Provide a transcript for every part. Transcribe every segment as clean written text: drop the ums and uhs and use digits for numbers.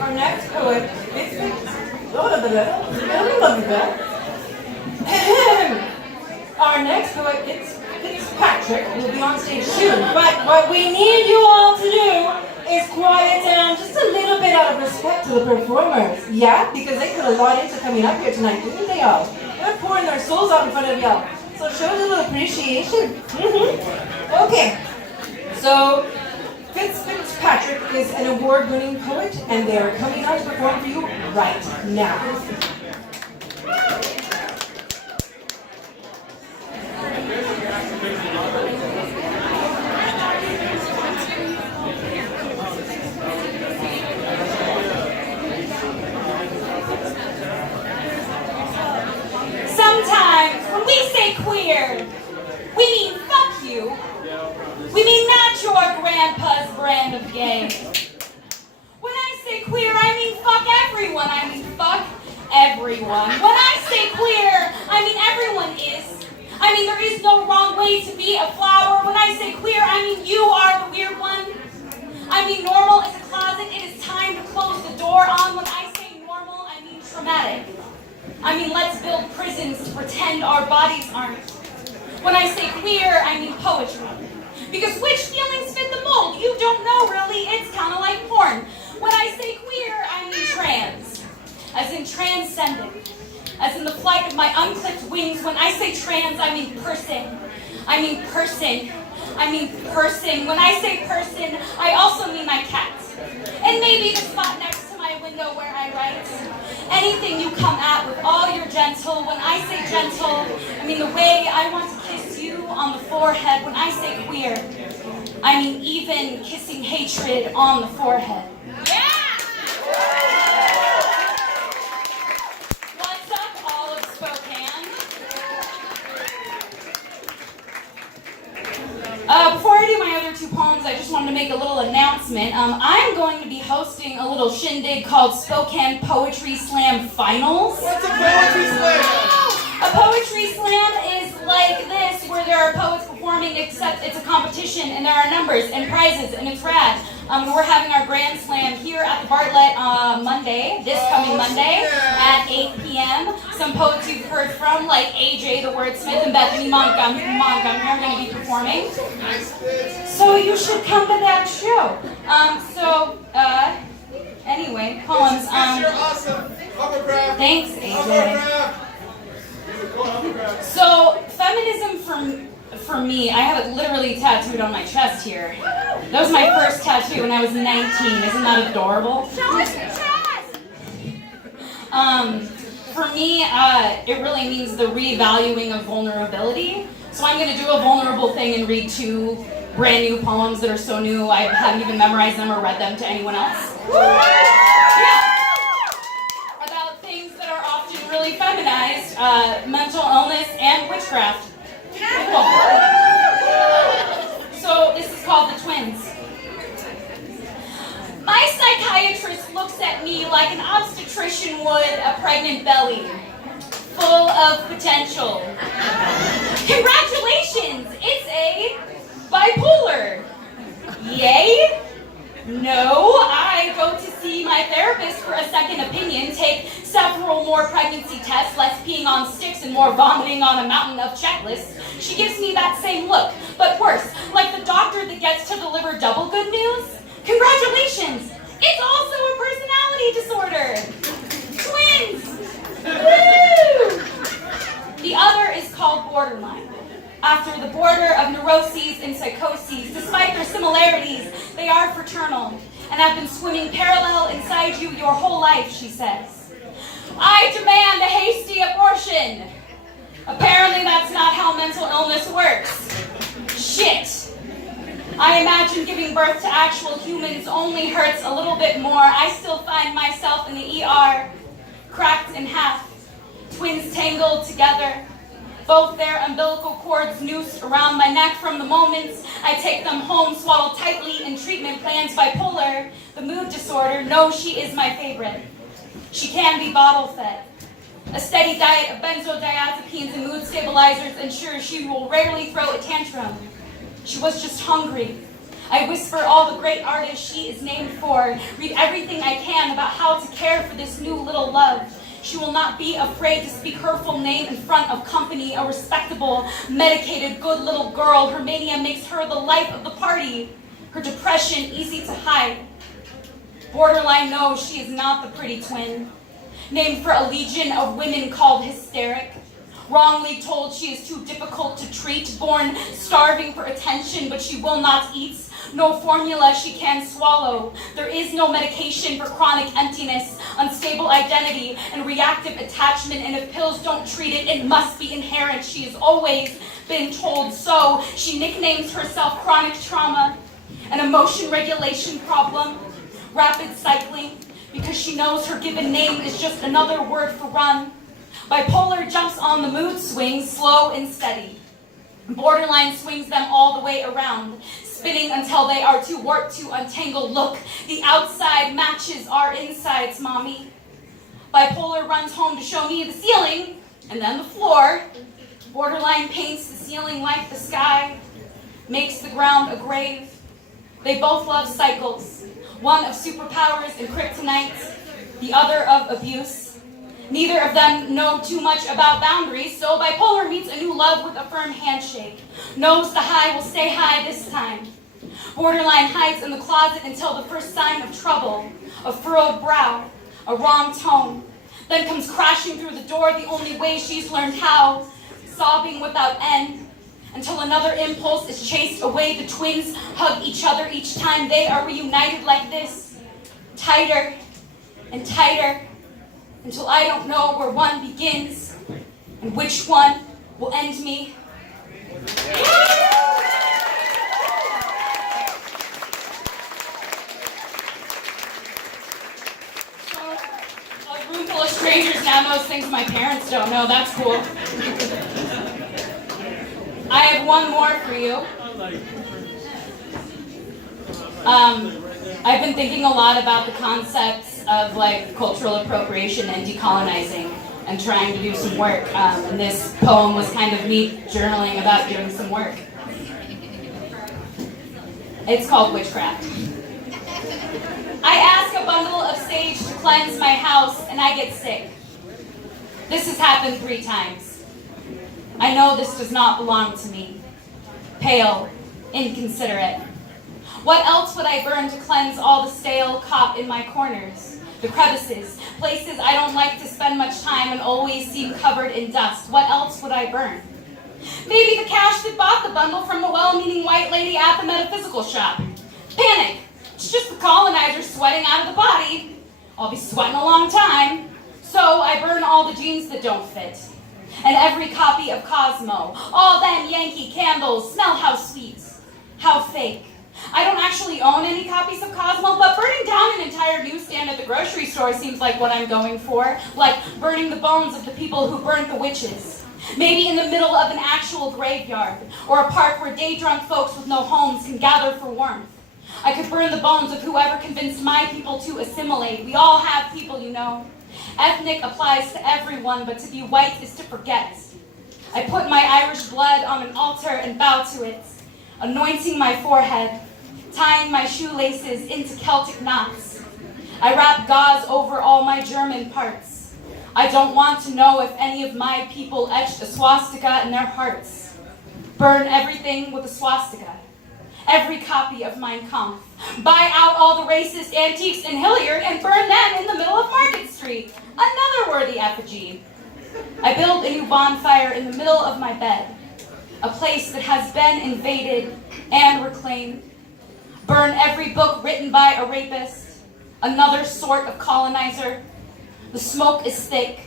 Our next poet, Fitzpatrick will be on stage soon. But what we need you all to do is quiet down just a little bit out of respect to the performers. Yeah? Because they put a lot into coming up here tonight, didn't they all? They're pouring their souls out in front of y'all. So show us a little appreciation. Okay. So Fitzpatrick is an award-winning poet, and they are coming out to perform for you right now. Sometimes when we say queer, we mean fuck you. We mean not your grandpa's brand of gay. When I say queer, I mean fuck everyone. I mean fuck everyone. When I say queer, I mean everyone is. I mean there is no wrong way to be a flower. When I say queer, I mean you are the weird one. I mean normal is a closet. It is time to close the door on. When I say normal, I mean traumatic. I mean let's build prisons to pretend our bodies aren't. When I say queer, I mean poetry. Because which feelings fit the mold? You don't know really, it's kind of like porn. When I say queer, I mean trans. As in transcendent. As in the flight of my unclipped wings. When I say trans, I mean person. I mean person. I mean person. When I say person, I also mean my cat. And maybe the spot next to my window where I write. Anything you come at with all your gentle. When I say gentle, I mean the way I want to kiss you on the forehead. When I say queer, I mean even kissing hatred on the forehead. Yeah! What's up, all of Spokane? Before I do my other two poems, I just wanted to make a little announcement. I'm going to be hosting a little shindig called Spokane Poetry Slam Finals. What's a poetry slam? A poetry slam is like this, where there are poets performing, except it's a competition, and there are numbers and prizes, and it's rad. We're having our grand slam here at the Bartlett Monday, this coming Monday, at 8 p.m. Some poets you've heard from, like AJ the Wordsmith and Bethany Montgomery are going to be performing. So you should come to that show. Anyway, poems. You're awesome. Autograph. Thanks, AJ. Autograph. So, feminism for me, I have it literally tattooed on my chest here. That was my first tattoo when I was 19. Isn't that adorable? Show us your chest! For me, it really means the revaluing of vulnerability. So I'm going to do a vulnerable thing and read two brand new poems that are so new I haven't even memorized them or read them to anyone else. Yeah. About things that are often really feminized, mental illness and witchcraft. Cool. So this is called The Twins. My psychiatrist looks at me like an obstetrician would a pregnant belly, full of potential. Congratulations, it's a bipolar. Yay? No, I go to see my therapist for a second opinion, take several more pregnancy tests, less peeing on sticks and more vomiting on a mountain of checklists. She gives me that same look, but worse, like the doctor that gets to deliver double good news. Congratulations, it's also a personality disorder. Twins! Woo! The other is called borderline. After the border of neuroses and psychoses, despite their similarities, they are fraternal and have been swimming parallel inside you your whole life, she says. I demand a hasty abortion. Apparently that's not how mental illness works. Shit. I imagine giving birth to actual humans only hurts a little bit more. I still find myself in the ER, cracked in half, twins tangled together. Both their umbilical cords noosed around my neck from the moments I take them home, swaddled tightly in treatment plans. Bipolar, the mood disorder, no, she is my favorite. She can be bottle fed. A steady diet of benzodiazepines and mood stabilizers ensures she will rarely throw a tantrum. She was just hungry. I whisper all the great artists she is named for. Read everything I can about how to care for this new little love. She will not be afraid to speak her full name in front of company. A respectable, medicated, good little girl. Her mania makes her the life of the party. Her depression easy to hide. Borderline knows she is not the pretty twin. Named for a legion of women called hysteric. Wrongly told she is too difficult to treat. Born starving for attention, but she will not eat. No formula she can swallow. There is no medication for chronic emptiness, unstable identity, and reactive attachment. And if pills don't treat it, it must be inherent. She has always been told so. She nicknames herself chronic trauma, an emotion regulation problem, rapid cycling, because she knows her given name is just another word for run. Bipolar jumps on the mood swings, slow and steady. Borderline swings them all the way around, spinning until they are too warped to untangle. Look, the outside matches our insides, mommy. Bipolar runs home to show me the ceiling, and then the floor. Borderline paints the ceiling like the sky, makes the ground a grave. They both love cycles, one of superpowers and kryptonite, the other of abuse. Neither of them know too much about boundaries, so bipolar meets a new love with a firm handshake. Knows the high will stay high this time. Borderline hides in the closet until the first sign of trouble, a furrowed brow, a wrong tone. Then comes crashing through the door the only way she's learned how, sobbing without end, until another impulse is chased away. The twins hug each other each time they are reunited like this, tighter and tighter, until I don't know where one begins and which one will end me. So, a room full of strangers now knows things my parents don't know. That's cool. I have one more for you. I've been thinking a lot about the concepts of like cultural appropriation and decolonizing and trying to do some work. And this poem was kind of me journaling about doing some work. It's called Witchcraft. I ask a bundle of sage to cleanse my house and I get sick. This has happened 3 times. I know this does not belong to me. Pale, inconsiderate. What else would I burn to cleanse all the stale caught in my corners? The crevices, places I don't like to spend much time and always seem covered in dust. What else would I burn? Maybe the cash that bought the bundle from the well-meaning white lady at the metaphysical shop. Panic. It's just the colonizer sweating out of the body. I'll be sweating a long time. So I burn all the jeans that don't fit. And every copy of Cosmo. All them Yankee candles. Smell how sweet. How fake. I don't actually own any copies of Cosmo, but burning down an entire newsstand at the grocery store seems like what I'm going for. Like burning the bones of the people who burnt the witches. Maybe in the middle of an actual graveyard, or a park where day-drunk folks with no homes can gather for warmth. I could burn the bones of whoever convinced my people to assimilate. We all have people, you know. Ethnic applies to everyone, but to be white is to forget. I put my Irish blood on an altar and bow to it, anointing my forehead, tying my shoelaces into Celtic knots. I wrap gauze over all my German parts. I don't want to know if any of my people etched a swastika in their hearts. Burn everything with a swastika. Every copy of Mein Kampf. Buy out all the racist antiques in Hilliard and burn them in the middle of Market Street. Another worthy effigy. I build a new bonfire in the middle of my bed. A place that has been invaded and reclaimed. Burn every book written by a rapist, another sort of colonizer. The smoke is thick,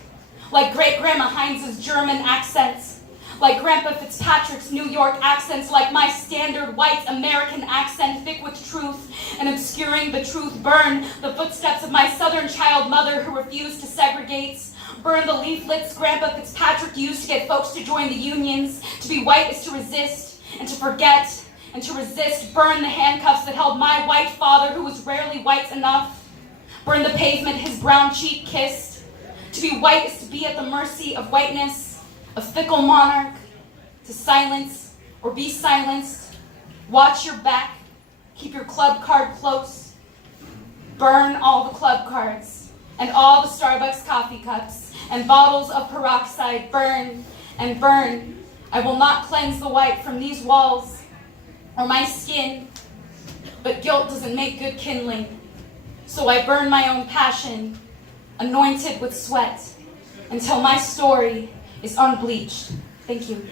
like great-grandma Heinz's German accents, like Grandpa Fitzpatrick's New York accents, like my standard white American accent, thick with truth and obscuring the truth. Burn the footsteps of my southern child mother who refused to segregate. Burn the leaflets Grandpa Fitzpatrick used to get folks to join the unions. To be white is to resist and to forget and to resist. Burn the handcuffs that held my white father who was rarely white enough. Burn the pavement his brown cheek kissed. To be white is to be at the mercy of whiteness, a fickle monarch, to silence or be silenced. Watch your back. Keep your club card close. Burn all the club cards and all the Starbucks coffee cups and bottles of peroxide. Burn and burn. I will not cleanse the white from these walls or my skin, but guilt doesn't make good kindling. So I burn my own passion, anointed with sweat, until my story is unbleached. Thank you.